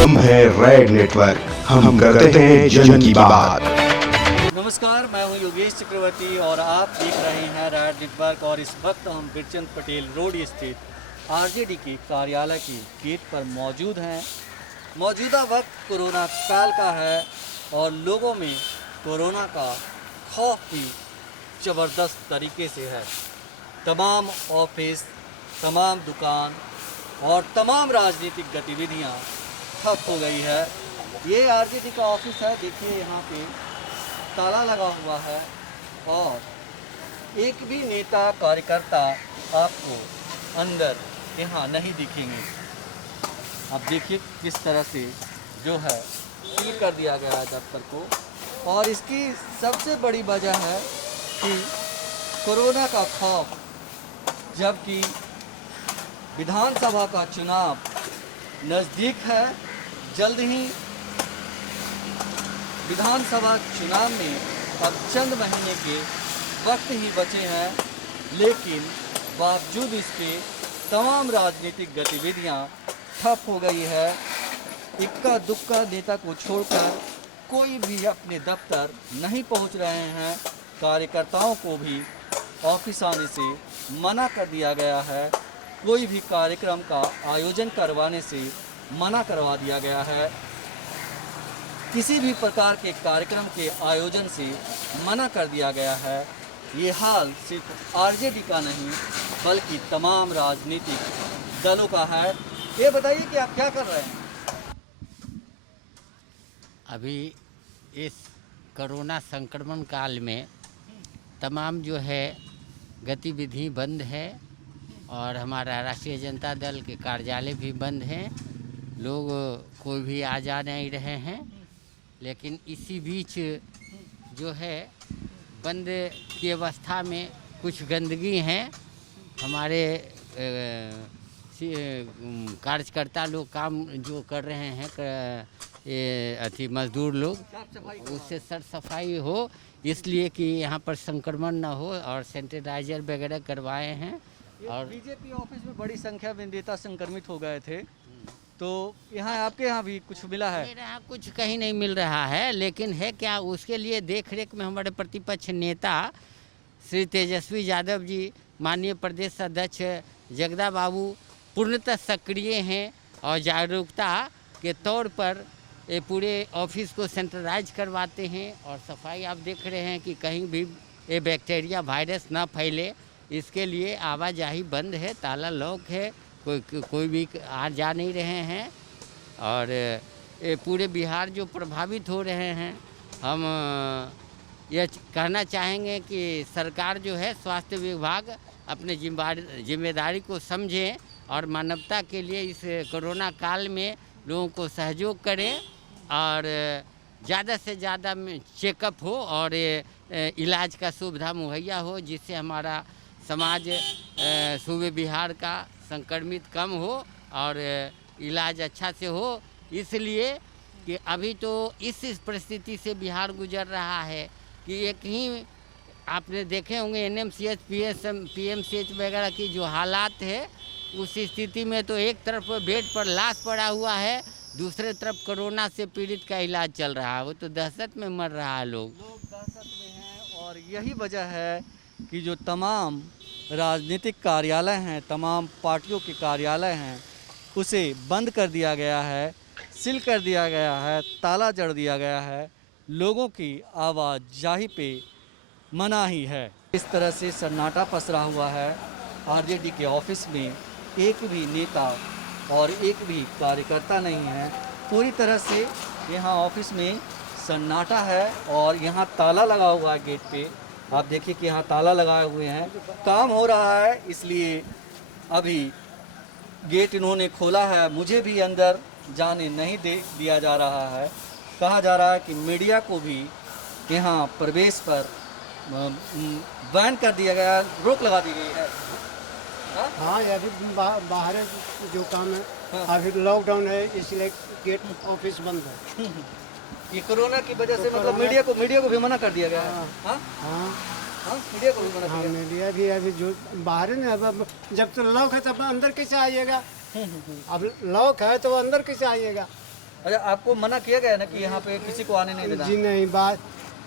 हम है red network, हम करते हैं जन की बात। नमस्कार, मैं हूं योगेश चक्रवर्ती और आप देख रहे हैं रेड नेटवर्क। और इस वक्त हम बिरचंद पटेल रोड स्थित आरजेडी के कार्यालय के गेट पर मौजूद हैं। मौजूदा वक्त कोरोना काल का है और लोगों में कोरोना का खौफ भी ज़बरदस्त तरीके से है। तमाम ऑफिस, तमाम दुकान और तमाम राजनीतिक गतिविधियां ठप हो गई है। ये आरजेडी का ऑफिस है, देखिए यहाँ पे ताला लगा हुआ है और एक भी नेता कार्यकर्ता आपको अंदर यहाँ नहीं दिखेंगे। अब देखिए किस तरह से जो है सील कर दिया गया है दफ्तर को। और इसकी सबसे बड़ी वजह है कि कोरोना का खौफ, जबकि विधानसभा का चुनाव नज़दीक है। जल्द ही विधानसभा चुनाव में अब चंद महीने के वक्त ही बचे हैं, लेकिन बावजूद इसके तमाम राजनीतिक गतिविधियां ठप हो गई है। इक्का दुक्का नेता को छोड़कर कोई भी अपने दफ्तर नहीं पहुंच रहे हैं। कार्यकर्ताओं को भी ऑफिस आने से मना कर दिया गया है। कोई भी कार्यक्रम का आयोजन करवाने से मना करवा दिया गया है। किसी भी प्रकार के कार्यक्रम के आयोजन से मना कर दिया गया है। ये हाल सिर्फ आरजेडी का नहीं बल्कि तमाम राजनीतिक दलों का है। ये बताइए कि आप क्या कर रहे हैं? अभी इस कोरोना संक्रमण काल में तमाम जो है गतिविधि बंद है और हमारा राष्ट्रीय जनता दल के कार्यालय भी बंद हैं। लोग कोई भी आ जा नहीं रहे हैं, लेकिन इसी बीच जो है बंद की अवस्था में कुछ गंदगी हैं। हमारे कार्यकर्ता लोग काम जो कर रहे हैं मजदूर लोग, उससे सर सफाई हो, इसलिए कि यहाँ पर संक्रमण न हो और सैनिटाइजर वगैरह करवाए हैं। और बीजेपी ऑफिस में बड़ी संख्या में नेता संक्रमित हो गए थे, तो यहाँ आपके यहाँ भी कुछ मिला है? मेरे यहाँ कुछ कहीं नहीं मिल रहा है, लेकिन है क्या, उसके लिए देख रेख में हमारे प्रतिपक्ष नेता श्री तेजस्वी यादव जी, माननीय प्रदेश अध्यक्ष जगदा बाबू पूर्णतः सक्रिय हैं और जागरूकता के तौर पर ये पूरे ऑफिस को सैनिटाइज करवाते हैं। और सफाई आप देख रहे हैं कि कहीं भी ये बैक्टीरिया वायरस ना फैले, इसके लिए आवाजाही बंद है, ताला लॉक है, कोई भी आ जा नहीं रहे हैं। और ये पूरे बिहार जो प्रभावित हो रहे हैं, हम यह कहना चाहेंगे कि सरकार जो है, स्वास्थ्य विभाग अपने जिम्मेदारी को समझें और मानवता के लिए इस कोरोना काल में लोगों को सहयोग करें और ज़्यादा से ज़्यादा चेकअप हो और इलाज का सुविधा मुहैया हो, जिससे हमारा समाज सूबे बिहार का संक्रमित कम हो और इलाज अच्छा से हो। इसलिए कि अभी तो इस परिस्थिति से बिहार गुजर रहा है कि एक ही आपने देखे होंगे एनएमसीएच पीएमसीएच वगैरह की जो हालात है, उस स्थिति में तो एक तरफ बेड पर लाश पड़ा हुआ है, दूसरे तरफ कोरोना से पीड़ित का इलाज चल रहा है। वो तो दहशत में मर रहा है, लोग दहशत में हैं। और यही वजह है कि जो तमाम राजनीतिक कार्यालय हैं, तमाम पार्टियों के कार्यालय हैं, उसे बंद कर दिया गया है, सील कर दिया गया है, ताला जड़ दिया गया है। लोगों की आवाजाही पे मनाही है। इस तरह से सन्नाटा पसरा हुआ है। आरजेडी के ऑफिस में एक भी नेता और एक भी कार्यकर्ता नहीं है। पूरी तरह से यहाँ ऑफिस में सन्नाटा है और यहाँ ताला लगा हुआ है गेट पे। आप देखिए कि यहाँ ताला लगाए हुए हैं, काम हो रहा है, इसलिए अभी गेट इन्होंने खोला है। मुझे भी अंदर जाने नहीं दिया जा रहा है। कहा जा रहा है कि मीडिया को भी यहाँ प्रवेश पर बैन कर दिया गया, रोक लगा दी गई है। हाँ, अभी बाहर जो काम है, हाँ। अभी लॉकडाउन है, इसलिए गेट ऑफिस बंद है। ये कोरोना की वजह से मतलब मीडिया को भी मना कर दिया गया है। हाँ हाँ हाँ, मीडिया को भी मना कर दिया। मीडिया भी अभी जो बाहर है, अब जब तो लॉक है तब अंदर कैसे आइएगा? अब लॉक है तो अंदर कैसे आइएगा? अच्छा, आपको मना किया गया ना कि यहाँ पे किसी को आने नहीं देना? जी नहीं, बात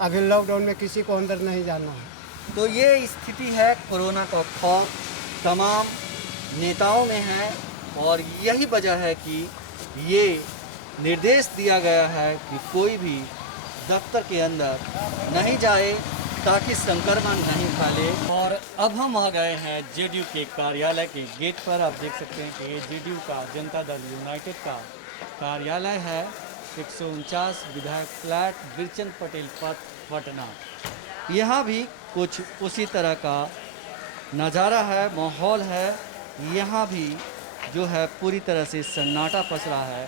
अभी लॉकडाउन में किसी को अंदर नहीं जाना है। तो ये स्थिति है, कोरोना का खौफ तमाम नेताओं में है और यही वजह है कि ये निर्देश दिया गया है कि कोई भी दफ्तर के अंदर नहीं जाए ताकि संक्रमण नहीं फैले। और अब हम आ गए हैं जेडीयू के कार्यालय के गेट पर। आप देख सकते हैं कि ये जेडीयू का जनता दल यूनाइटेड का कार्यालय है, 149 विधायक फ्लैट, बिरचंद पटेल पथ, पटना। यहाँ भी कुछ उसी तरह का नज़ारा है, माहौल है। यहाँ भी जो है पूरी तरह से सन्नाटा पसरा है।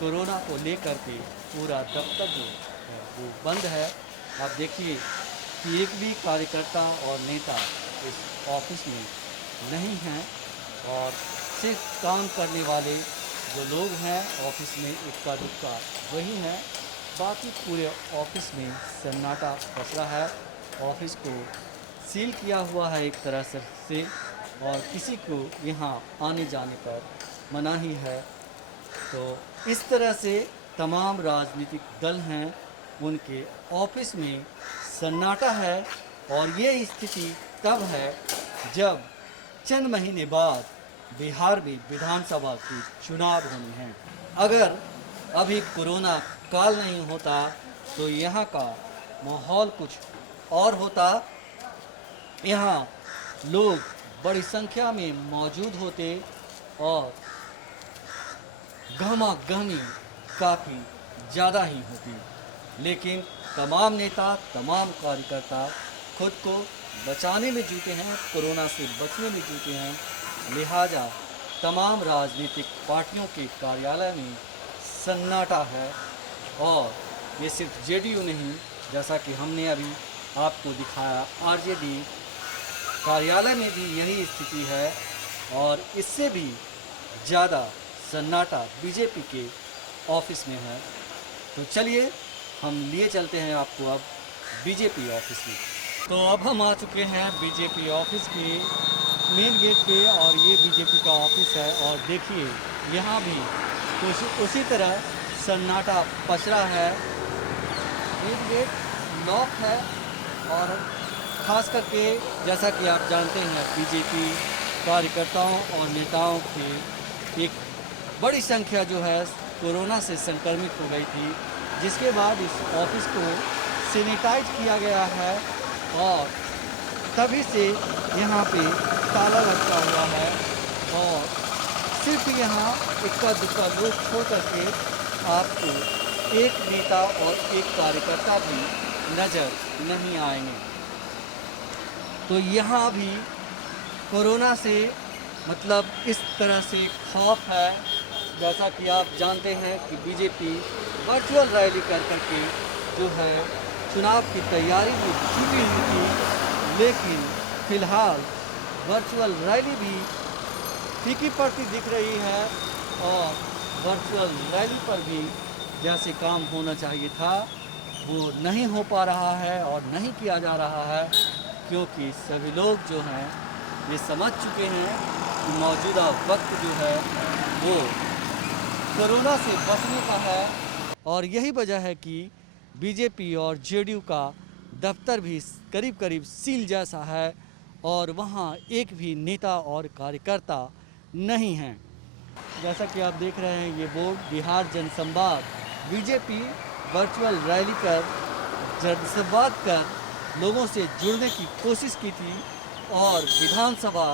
कोरोना को लेकर के पूरा दफ्तर जो है वो बंद है। आप देखिए कि एक भी कार्यकर्ता और नेता इस ऑफिस में नहीं हैं और सिर्फ काम करने वाले जो लोग हैं ऑफिस में इक्का दुक्का वही हैं। बाकी पूरे ऑफिस में सन्नाटा पसरा है। ऑफिस को सील किया हुआ है एक तरह से और किसी को यहाँ आने जाने पर मनाही है। तो इस तरह से तमाम राजनीतिक दल हैं, उनके ऑफिस में सन्नाटा है। और ये स्थिति तब है जब चंद महीने बाद बिहार में विधानसभा के चुनाव होने हैं। अगर अभी कोरोना काल नहीं होता तो यहाँ का माहौल कुछ और होता। यहाँ लोग बड़ी संख्या में मौजूद होते और गहमा गहमी काफ़ी ज़्यादा ही होती। लेकिन तमाम नेता, तमाम कार्यकर्ता खुद को बचाने में जुटे हैं, कोरोना से बचने में जुटे हैं। लिहाजा तमाम राजनीतिक पार्टियों के कार्यालय में सन्नाटा है। और ये सिर्फ जेडीयू नहीं, जैसा कि हमने अभी आपको दिखाया, आरजेडी कार्यालय में भी यही स्थिति है। और इससे भी ज़्यादा सन्नाटा बीजेपी के ऑफिस में है। तो चलिए हम लिए चलते हैं आपको अब बीजेपी ऑफिस में। तो अब हम आ चुके हैं बीजेपी ऑफिस के मेन गेट पे और ये बीजेपी का ऑफिस है। और देखिए यहाँ भी कुछ उसी तरह सन्नाटा पसरा है। मेन गेट लॉक है और ख़ास करके जैसा कि आप जानते हैं बीजेपी कार्यकर्ताओं और नेताओं की एक बड़ी संख्या जो है कोरोना से संक्रमित हो गई थी, जिसके बाद इस ऑफिस को सैनिटाइज किया गया है और तभी से यहाँ पे ताला लगा हुआ है। और सिर्फ यहाँ इक्का दुक्का लोग छोड़ करके आपको एक नेता और एक कार्यकर्ता भी नज़र नहीं आएंगे। तो यहाँ भी कोरोना से मतलब इस तरह से खौफ है। जैसा कि आप जानते हैं कि बीजेपी वर्चुअल रैली कर करके जो है चुनाव की तैयारी में जुटी हुई थी, लेकिन फ़िलहाल वर्चुअल रैली भी फीकी पड़ती दिख रही है। और वर्चुअल रैली पर भी जैसे काम होना चाहिए था वो नहीं हो पा रहा है और नहीं किया जा रहा है, क्योंकि सभी लोग जो हैं ये समझ चुके हैं कि मौजूदा वक्त जो है वो कोरोना से बचने का है। और यही वजह है कि बीजेपी और जेडीयू का दफ्तर भी करीब करीब सील जैसा है और वहाँ एक भी नेता और कार्यकर्ता नहीं हैं। जैसा कि आप देख रहे हैं ये बोर्ड, बिहार जनसंवाद, बीजेपी वर्चुअल रैली कर जनसंवाद कर लोगों से जुड़ने की कोशिश की थी और विधानसभा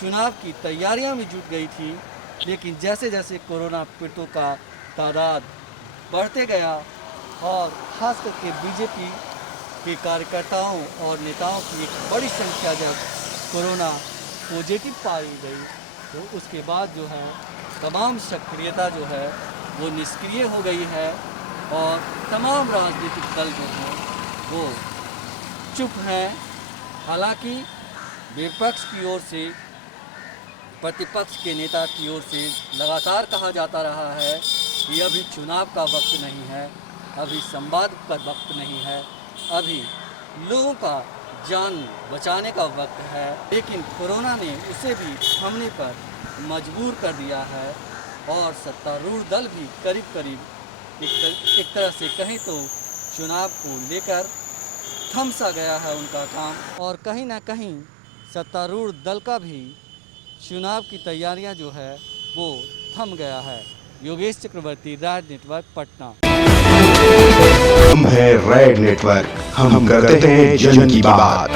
चुनाव की तैयारियां में जुट गई थी। लेकिन जैसे जैसे कोरोना पीड़ितों का तादाद बढ़ते गया और ख़ास करके बीजेपी के कार्यकर्ताओं और नेताओं की एक बड़ी संख्या जब कोरोना पॉजिटिव पाई गई तो उसके बाद जो है तमाम सक्रियता जो है वो निष्क्रिय हो गई है और तमाम राजनीतिक दल जो हैं वो चुप हैं। हालांकि विपक्ष की ओर से, प्रतिपक्ष के नेता की ओर से लगातार कहा जाता रहा है कि अभी चुनाव का वक्त नहीं है, अभी संवाद का वक्त नहीं है, अभी लोगों का जान बचाने का वक्त है। लेकिन कोरोना ने उसे भी थमने पर मजबूर कर दिया है और सत्तारूढ़ दल भी करीब करीब एक तरह से कहीं तो चुनाव को लेकर थम सा गया है उनका काम, और कहीं ना कहीं सत्तारूढ़ दल का भी चुनाव की तैयारियां जो है वो थम गया है। योगेश चक्रवर्ती, राज नेटवर्क, पटना। हम है रेड नेटवर्क, हम करते हैं जन की बात।